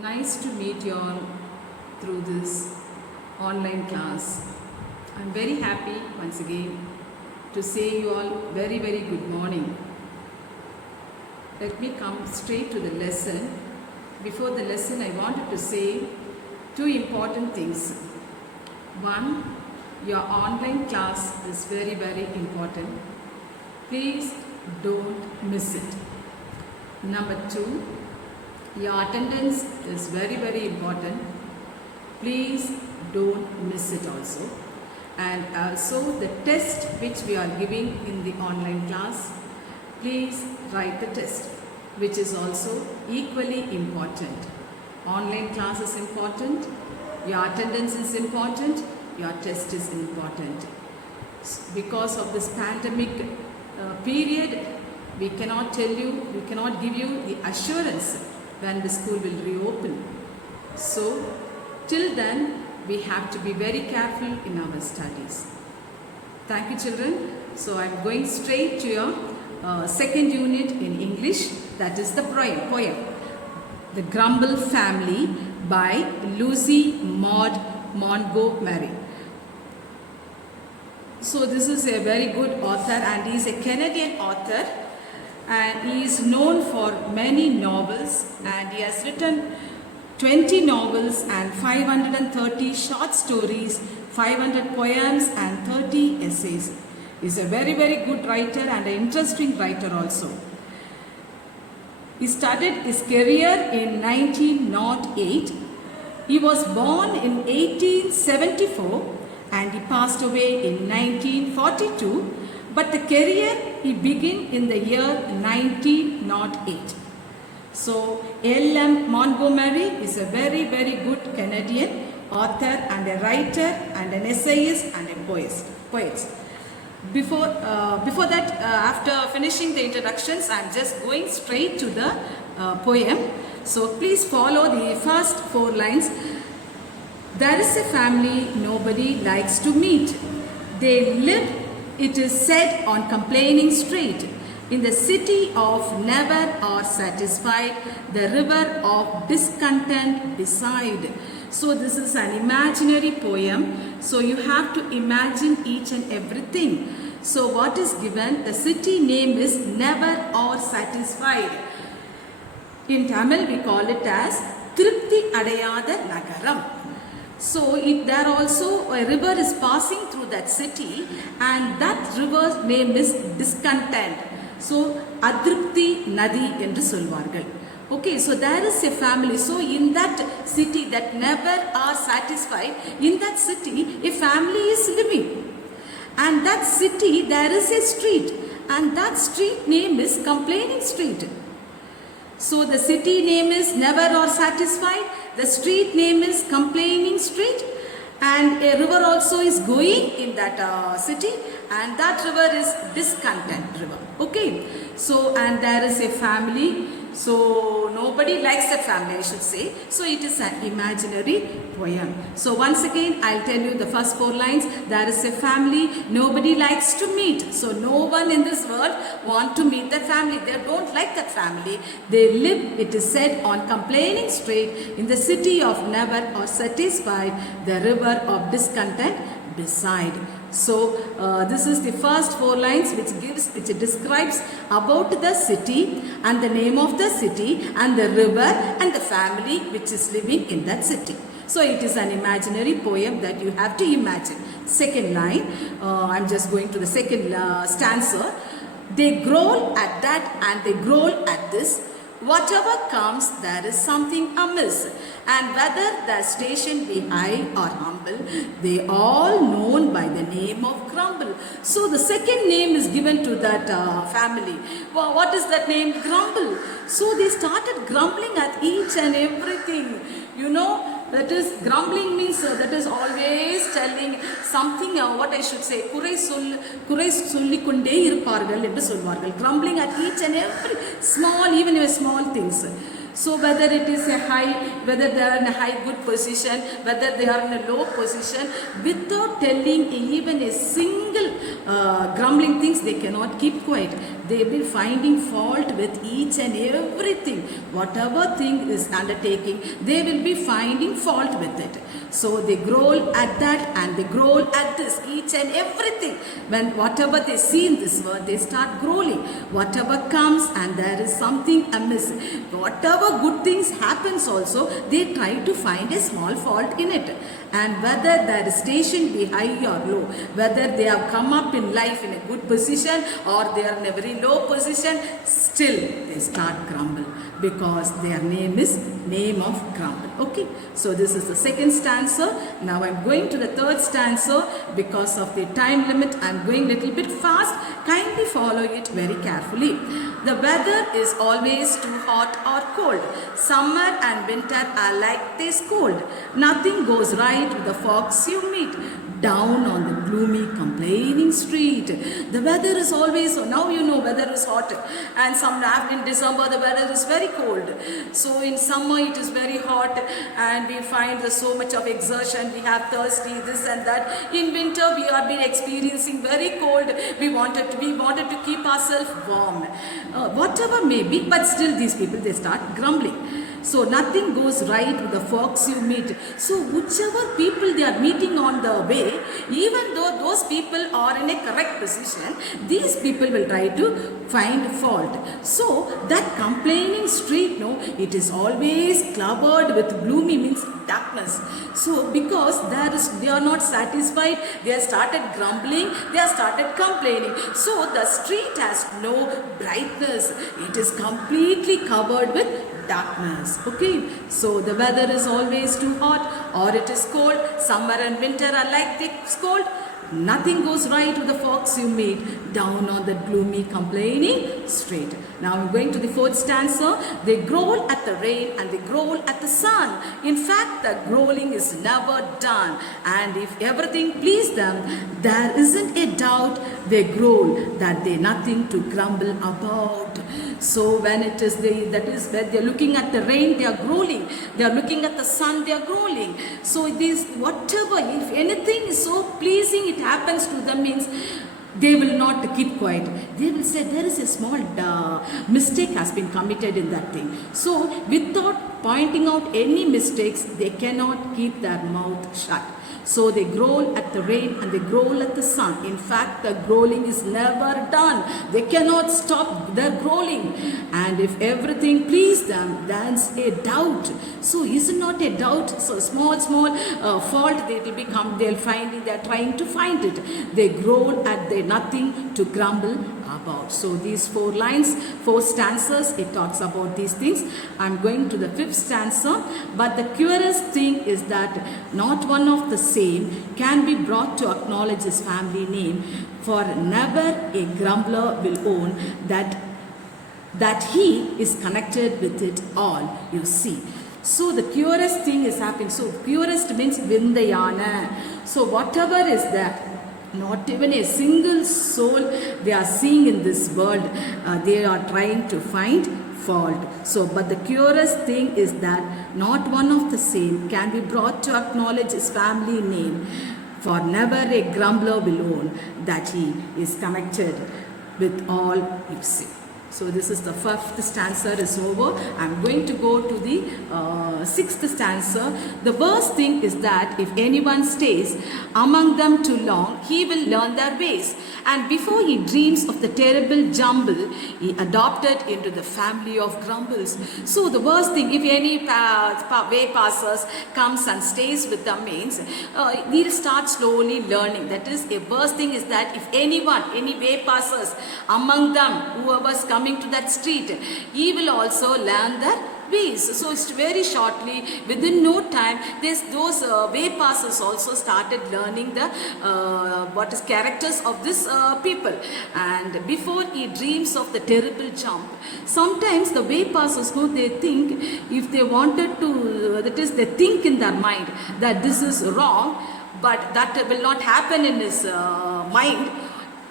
Nice to meet you all through this online class. I'm very happy once again to say you all very good morning. Let me come straight to the lesson. Before the lesson, I wanted to say two important things. One, your online class is very important. Please don't miss it. Number two, your attendance is very important. Please don't miss it also. And also the test which we are giving in the online class, please write the test, which is also equally important. Online class is important, your attendance is important, your test is important. Because of this pandemic period, we cannot give you the assurance when the school will reopen. So till then, we have to be very careful in our studies. Thank you, children. So I'm going straight to your second unit in English, that is the poem The Grumble Family by Lucy Maud Montgomery. So this is a very good author, and he is a Canadian author, and he is known for many novels, and he has written 20 novels and 530 short stories, 500 poems and 30 essays. He is a very good writer and an interesting writer also. He started his career in 1908. He was born in 1874 and he passed away in 1942. But the career he began in the year 1908. So L.M. Montgomery is a very good Canadian author and a writer and an essayist and a poet. Before that, after finishing the introductions, I am just going straight to the poem. So please follow the first 4 lines. There is a family nobody likes to meet. They live, it is said, on Complaining Street. In the city of never are satisfied, the river of discontent beside. So this is an imaginary poem. So you have to imagine each and everything. So what is given? The city name is Never or Satisfied. In Tamil we call it as Tripti Adayada Nagaram. So there also a river is passing through that city, and that river's name is Discontent. So Adripti Nadi endru solvargal. Okay, so there is a family. So in that city that never are satisfied, in that city a family is living. And that city there is a street, and that street name is Complaining Street. So the city name is Never or Satisfied, the street name is Complaining Street, and a river also is going in that city, and that river is Discontent river. Okay, so and there is a family. So nobody likes that family, I should say. So it is an imaginary poem. So once again, I'll tell you the first 4 lines. There is a family nobody likes to meet. So no one in this world want to meet that family. They don't like that family. They live, it is said, on Complaining Street, in the city of never or satisfied, the river of discontent beside. So this is the first 4 lines which describes about the city and the name of the city and the river and the family which is living in that city. So it is an imaginary poem that you have to imagine. Second line, I'm just going to the second stanza. They growl at that and they growl at this. Whatever comes, there is something amiss, and whether the station be high or humble, they all known by the name of Grumble. So the second name is given to that family. Well, what is that name? Grumble. So they started grumbling at each and everything. You know, that is grumbling means that is always telling something, what I should say, குறை சொல்லிக் கொண்டே இருப்பார்கள் என்று சொல்வார்கள். Grumbling at each and every small, even small things. So whether it is a high, whether they are in a high good position, whether they are in a low position, without telling even a single grumbling things, they cannot keep quiet. they will be finding fault with each and everything. Whatever thing is undertaking, they will be finding fault with it. So they growl at that and they growl at this, each and everything. When whatever they see in this world, they start growling. Whatever comes and there is something amiss, whatever good things happens also, they try to find a small fault in it. And whether their station be high or low, whether they have come up in life in a good position or they are in a very low position, still they start grumble, because their name is name of grumble. Okay, so this is the second stanza. Now I'm going to the third stanza. Because of the time limit, I'm going little bit fast. Kindly follow it very carefully. The weather is always too hot or cold. Summer and winter are like this cold. Nothing goes right with the folks you meet down on the gloomy complaining street. The weather is always, now you know weather is hot, and some in December the weather is very cold. So in summer it is very hot and we find there's so much of exertion, we have thirsty, this and that. In winter we are been experiencing very cold, we wanted to keep ourselves warm, whatever may be, but still these people, they start grumbling. So nothing goes right with the folks you meet. So whichever people they are meeting on the way, even though those people are in a correct position, these people will try to find fault. So that complaining street, no, it is always covered with gloomy, means darkness. So because they are not satisfied, they have started grumbling, they have started complaining. So the street has no brightness, it is completely covered with darkness. Okay, so the weather is always too hot or it is cold. Summer and winter are like this cold. Nothing goes right with the folks you meet down on the gloomy complaining street. Now I'm going to the fourth stanza. They growl at the rain and they growl at the sun. In fact, the growling is never done. And if everything please them, there isn't a doubt they growl that they nothing to grumble about. So when it is that is when they are looking at the rain, they are growling. They are looking at the sun, they are growling. So this whatever, if anything is so pleasing, it happens to them, means they will not keep quiet. They will say there is a small mistake has been committed in that thing. So without pointing out any mistakes, they cannot keep their mouth shut. So they growl at the rain and they growl at the sun. In fact, the growling is never done. They cannot stop their growling. And if everything please them, that's a doubt. So is it not a doubt? So small fault they will become, they'll find it, they're trying to find it. They growl at the nothing to grumble about. So these 4 lines, 4 stanzas, it talks about these things. I'm going to the 5th stanza. But the curious thing is that not one of the same can be brought to acknowledge his family name, for never a grumbler will own that he is connected with it all, you see. So the purest thing is happening. So purest means Vindayana. So whatever is that, not even a single soul they are seeing in this world, they are trying to find fault. So but the curious thing is that not one of the same can be brought to acknowledge his family name, for never a grumbler will own that he is connected with all you see. So this is the 5th stanza is over. I'm going to go to the 6th stanza. The worst thing is that if anyone stays among them too long, he will learn their ways. And before he dreams of the terrible jumble, he adopted into the family of grumbles. So the worst thing, if any way passers comes and stays with them, means he'll start slowly learning. That is, a worst thing is that if anyone, any way passers among them, whoever's coming to that street, he will also learn their ways. So it's very shortly, within no time, those way passers also started learning the what is characters of this people. And before he dreams of the terrible jump, sometimes the way passers who they think, if they wanted to, that is, they think in their mind that this is wrong, but that will not happen in his mind.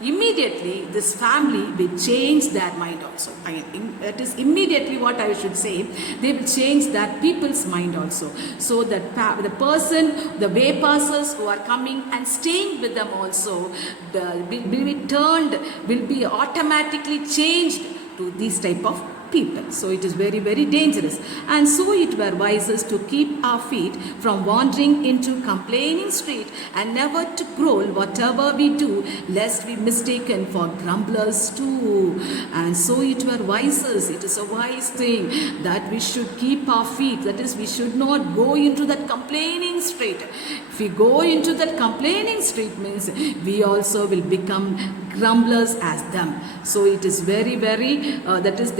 immediately this family will change their mind also. That is immediately what I should say. They will change that people's mind also. So that the person, the way passers who are coming and staying with them also will be turned, will be automatically changed to these type of people. So it is very, very dangerous. And so it were wisest to keep our feet from wandering into complaining street, and never to growl whatever we do, lest we mistaken for grumblers too. And so it were wisest, it is a wise thing that we should keep our feet, that is, we should not go into that complaining street. If we go into that complaining street, means we also will become grumblers as them. So it is very, very that is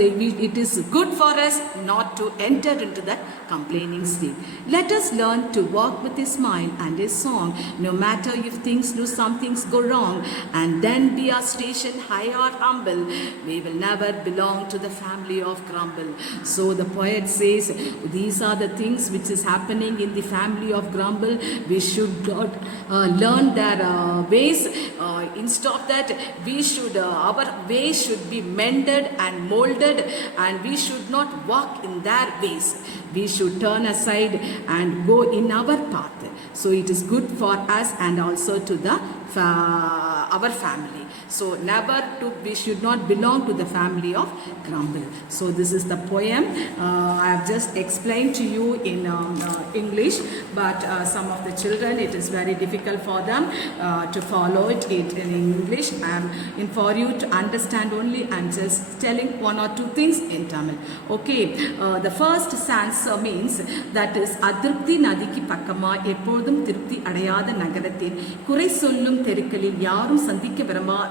it is good for us not to enter into that complaining state. Let us learn to walk with a smile and a song, no matter if things do, some things go wrong, and then be our station high or humble, we will never belong to the family of grumble. So the poet says these are the things which is happening in the family of grumble. We should learn their ways. Instead of that, we should our ways should be mended and molded, and we should not walk in their ways. We should turn aside and go in our path. So it is good for us and also to the our family. So never to, we should not belong to the family of grumble. So this is the poem. I have just explained to you in English, but some of the children, it is very difficult for them to follow it in English. For you to understand only, I'm just telling one or two things in Tamil. Okay, the first stanza means that is Adrupti Nadiki Pakama எப்பொழுதும் திருப்தி அடையாத நகரத்தில் குறை சொல்லும் தெருக்களில் யாரும் சந்திக்க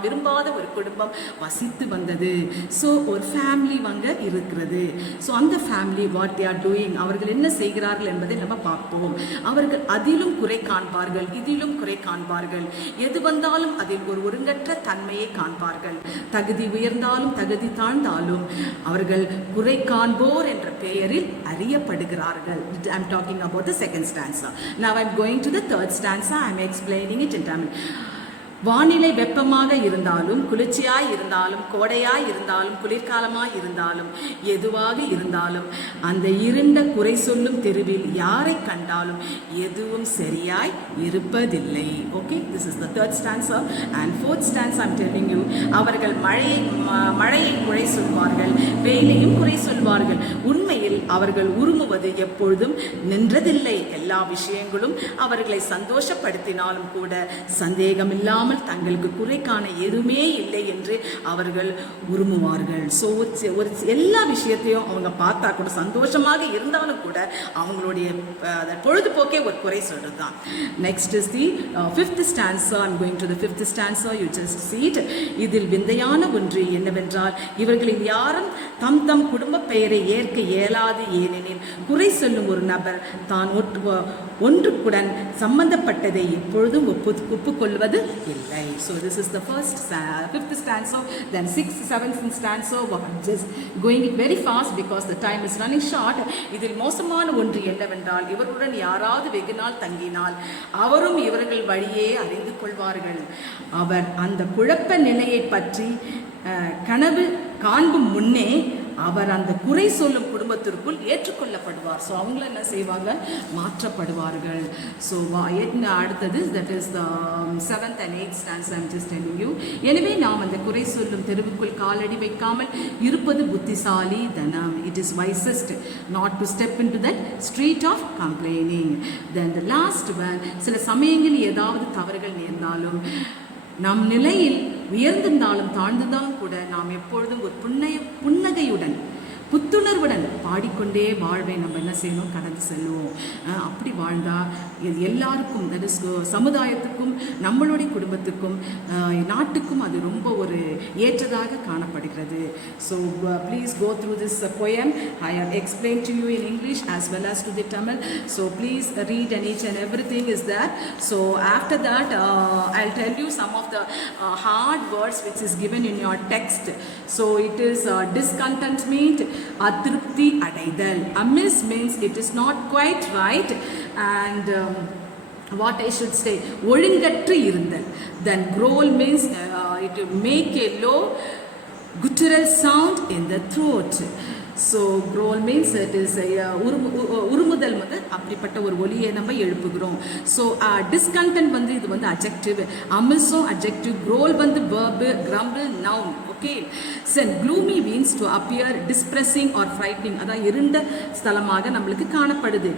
விரும்பாத ஒரு குடும்பம் வசித்து வந்தது. ஸோ ஒரு ஃபேமிலி அங்க இருக்கிறது. ஸோ அந்த family what they are doing, அவர்கள் என்ன செய்கிறார்கள் என்பதை நம்ம பார்ப்போம். அவர்கள் அதிலும் குறை காண்பார்கள், இதிலும் குறை காண்பார்கள். எது வந்தாலும் அதில் ஒரு ஒருங்கற்ற தன்மையை காண்பார்கள். தகுதி உயர்ந்தாலும் தகுதி தாழ்ந்தாலும் அவர்கள் குறை காண்போர் என்ற பெயரில் அறியப்படுகிறார்கள். I am talking about the second stanza. Now I am going to the third stanza. I am explaining it in Tamil. வானிலை வெப்பமாக இருந்தாலும், குளிர்ச்சியாய் இருந்தாலும், கோடையாய் இருந்தாலும், குளிர்காலமாய் இருந்தாலும், எதுவாக இருந்தாலும், அந்த இருண்ட குறை சொல்லும் தெருவில் யாரை கண்டாலும் எதுவும் சரியாய் இருப்பதில்லை. Okay, this is the third stanza. And fourth stanza I'm telling you, அவர்கள் மழையை குறை சொல்வார்கள், வெயிலையும் குறை சொல்வார்கள். உண்மையில் அவர்கள் உருமுவது எப்பொழுதும் நின்றதில்லை. எல்லா விஷயங்களும் அவர்களை சந்தோஷப்படுத்தினாலும் கூட சந்தேகமில்லாமல் தங்களுக்கு குறை காண எதுவுமே இல்லை என்று அவர்கள் உருமுவார்கள். ஸோ ஒரு எல்லா விஷயத்தையும் அவங்க பார்த்தா கூட சந்தோஷமாக இருந்தாலும் கூட அவங்களுடைய பொழுதுபோக்கே ஒரு குறை சொல்றது தான். Next is the fifth stanza. I am going to the fifth stanza. You just see it. இதில் விந்தையான ஒன்று என்னவென்றால், இவர்களில் யாரும் தம் தம் குடும்ப பெயரை ஏற்க இயலாது. ஏனெனில் குறை சொல்லும் ஒரு நபர் தான் ஒன்றுக்குடன் சம்பந்தப்பட்டதை எப்பொழுதும் ஒப்புக்கொள்வது இல்லை. So this is the fifth stanza. Then sixth, seventh stanza. Just going it very fast because the time is running short. இதில் மோசமான ஒன்று என்னவென்றால், இவர்களுடன் யாராவது வெகு நாள் தங்கினால் அவரும் இவர்கள் வழியே அறிந்து கொள்வார்கள். அவர் அந்த குழப்ப நிலையை பற்றி கனவு காண்பும் முன்னே அவர் அந்த குறை சொல்லும் குடும்பத்திற்குள் ஏற்றுக்கொள்ளப்படுவார். ஸோ அவங்கள என்ன செய்வாங்க, மாற்றப்படுவார்கள். ஸோ அடுத்தது that is the seventh and eighth stanza. I'm just telling you. எனவே நாம் அந்த குறை சொல்லும் தெருவுக்குள் காலடி வைக்காமல் இருப்பது புத்திசாலி தனம். It is wisest not to step in to that street of complaining. Then the last one, சில சமயங்களில் ஏதாவது தவறுகள் நேர்ந்தாலும், நம் நிலையில் உயர்ந்திருந்தாலும் தாழ்ந்துதான் கூட நாம் எப்பொழுதும் ஒரு புன்னகையுடன் புத்துணர்வுடன் பாடிக்கொண்டே வாழ்வை நம்ம என்ன செய்யணும், கடந்து செல்லுவோம். அப்படி வாழ்ந்தால் இது எல்லாருக்கும், தட் இஸ் சமுதாயத்துக்கும் நம்மளுடைய குடும்பத்துக்கும் நாட்டுக்கும் அது ரொம்ப ஒரு ஏற்றதாக காணப்படுகிறது. So please go through this poem. I have explained to you in English as well as to the Tamil. So please read, and each and everything is there. So after that I'll tell you some of the hard words which is given in your text. So it is discontentment, Adrupti Adaidal. Amiss means it is not quite right, and what I should say, ஒழுங்கற்று இருந்தல். Then growl means it will make a low guttural sound in the throat. So growl means it is a உருமுதல் வந்து அப்படிப்பட்ட ஒரு ஒலியை நம்ம எழுப்புகிறோம். So discontent வந்து இது வந்து adjective, அமிழ்சம் adjective, growl வந்து verb, grumble noun. Okay. So gloomy means to appear distressing or frightening. அதான் இருண்ட ஸ்தலமாக நம்மளுக்கு காணப்படுது.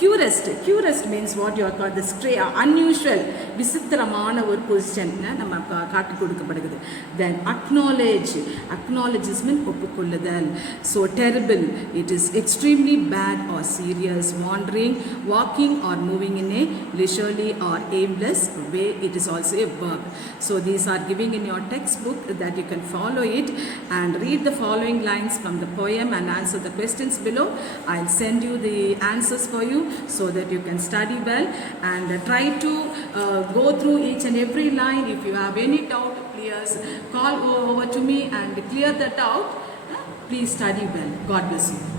Curest means what you are called the stray, unusual, விசித்திரமான ஒரு பொசிஷன் நம்ம காட்டி கொடுக்கப்படுகிறது. Then acknowledges means ஒப்புக்கொள்ளுதல். So terrible, it is extremely bad or serious, wandering, walking or moving in a leisurely or aimless way. It is also a verb. So these are giving in your textbook that you can follow it and read the following lines from the poem and answer the questions below. I'll send you the answers for you so that you can study well and try to go through each and every line. If you have any doubt, please call over to me and clear that out. Please study well. God bless you.